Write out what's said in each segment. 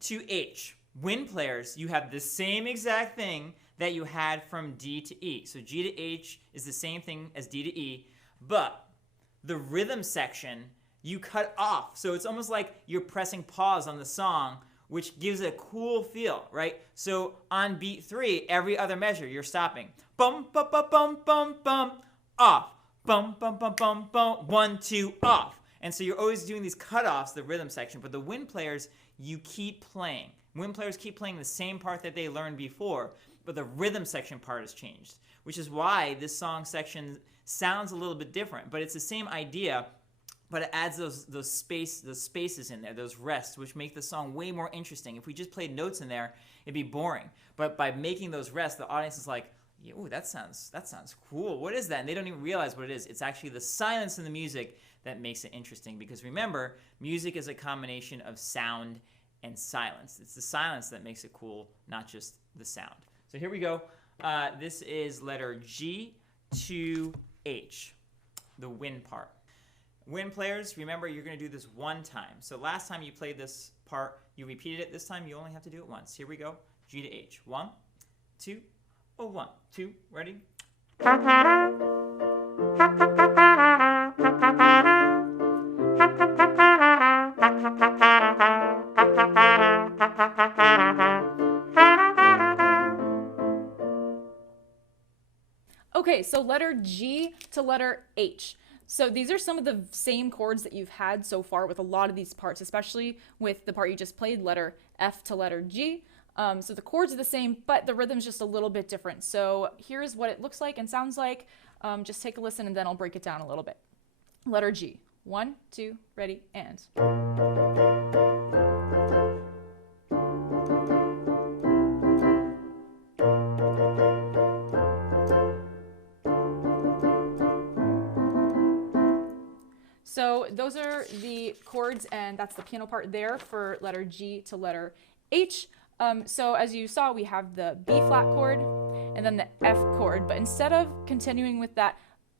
to H. Wind players, you have the same exact thing that you had from D to E. So G to H is the same thing as D to E, but the rhythm section you cut off. So it's almost like you're pressing pause on the song, which gives it a cool feel, right? So on beat 3, every other measure, you're stopping. Bum, bum, bum, bum, bum, bum, off. Bum, bum, bum, bum, bum, 1, 2, off. And so you're always doing these cutoffs, the rhythm section, but the wind players, you keep playing. Wind players keep playing the same part that they learned before, but the rhythm section part has changed, which is why this song section sounds a little bit different, but it's the same idea, but it adds those spaces in there, those rests, which make the song way more interesting. If we just played notes in there, it'd be boring. But by making those rests, the audience is like, ooh, that sounds cool. What is that? And they don't even realize what it is. It's actually the silence in the music that makes it interesting. Because remember, music is a combination of sound and silence. It's the silence that makes it cool, not just the sound. So here we go. This is letter G to H, the wind part. Wind players, remember you're going to do this one time. So last time you played this part, you repeated it. This time you only have to do it once. Here we go. G to H. 1, 2, 1, 2. Ready? Okay, so letter G to letter H. So these are some of the same chords that you've had so far with a lot of these parts, especially with the part you just played, letter F to letter G. So the chords are the same, but the rhythm's just a little bit different. So here's what it looks like and sounds like. Just take a listen and then I'll break it down a little bit. Letter G. 1, 2, ready, and. So those are the chords, and that's the piano part there for letter G to letter H. So as you saw, we have the B flat chord and then the F chord, but instead of continuing with that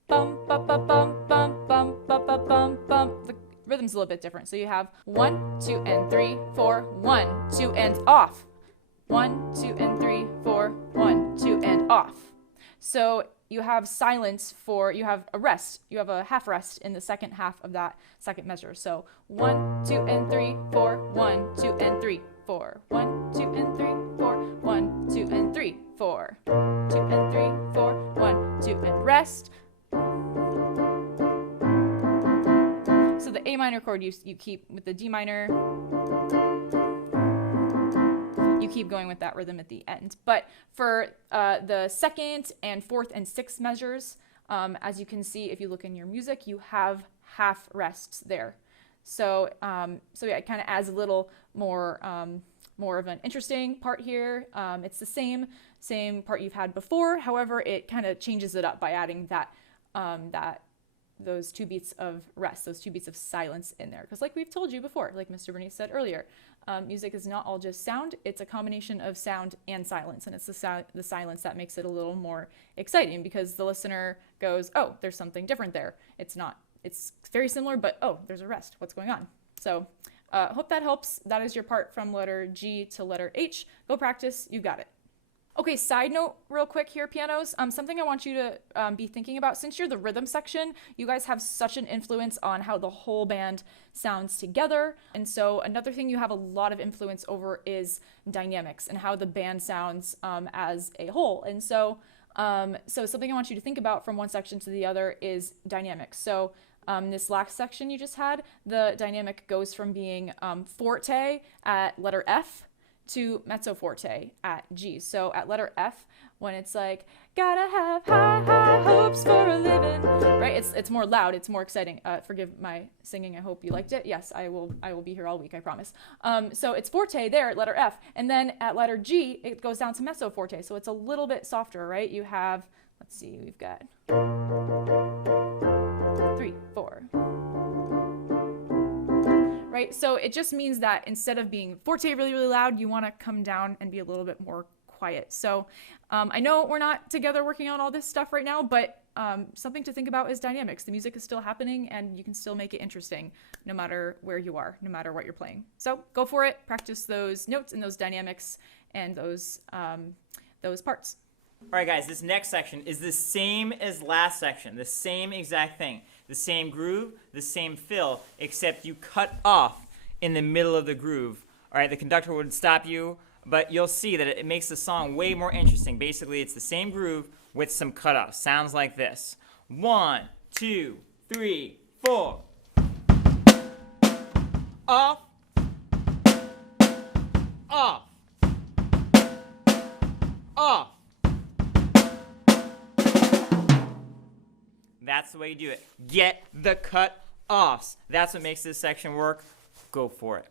bum, bum, bum, bum, bum, bum, bum, bum, bum, bum, the rhythm's a little bit different. So you have 1, 2, and 3, 4, 1, 2, and off. 1, 2, and 3, 4, 1, 2, and off. So you have silence you have a rest. You have a half rest in the second half of that second measure. So 1, 2, and 3, 4, 1, 2, and 3, 4. 1, 2, and 3, 4, 1, 2, and 3, 4. 2 and 3, 4, 1, 2, and rest. So the A minor chord you keep with the D minor. You keep going with that rhythm at the end. But for the second and fourth and sixth measures, as you can see, if you look in your music, you have half rests there. So yeah, it kind of adds a little more of an interesting part here. It's the same part you've had before. However, it kind of changes it up by adding those 2 beats of rest, those 2 beats of silence in there. Because like we've told you before, like Mr. Bernice said earlier, music is not all just sound. It's a combination of sound and silence. And it's the silence that makes it a little more exciting because the listener goes, oh, there's something different there. It's very similar, but oh, there's a rest. What's going on? So hope that helps. That is your part from letter G to letter H. Go practice. You got it. Okay, side note real quick here, pianos. Something I want you to be thinking about, since you're the rhythm section, you guys have such an influence on how the whole band sounds together. And so another thing you have a lot of influence over is dynamics and how the band sounds as a whole. And so something I want you to think about from one section to the other is dynamics. So this last section you just had, the dynamic goes from being forte at letter F to mezzo forte at G. So at letter F, when it's like, gotta have high, high hopes for a living, right? It's more loud, it's more exciting. Forgive my singing, I hope you liked it. Yes, I will be here all week, I promise. So it's forte there at letter F, and then at letter G, it goes down to mezzo forte. So it's a little bit softer, right? You have, let's see, we've got 3, 4. Right? So it just means that instead of being forte really, really loud, you want to come down and be a little bit more quiet. So I know we're not together working on all this stuff right now, but something to think about is dynamics. The music is still happening, and you can still make it interesting no matter where you are, no matter what you're playing. So go for it. Practice those notes and those dynamics and those parts. All right, guys, this next section is the same as last section, the same exact thing. The same groove, the same fill, except you cut off in the middle of the groove. All right, the conductor would stop you, but you'll see that it makes the song way more interesting. Basically, it's the same groove with some cutoffs. Sounds like this. 1, 2, 3, 4. Off. Off. Off. That's the way you do it. Get the cut offs. That's what makes this section work. Go for it.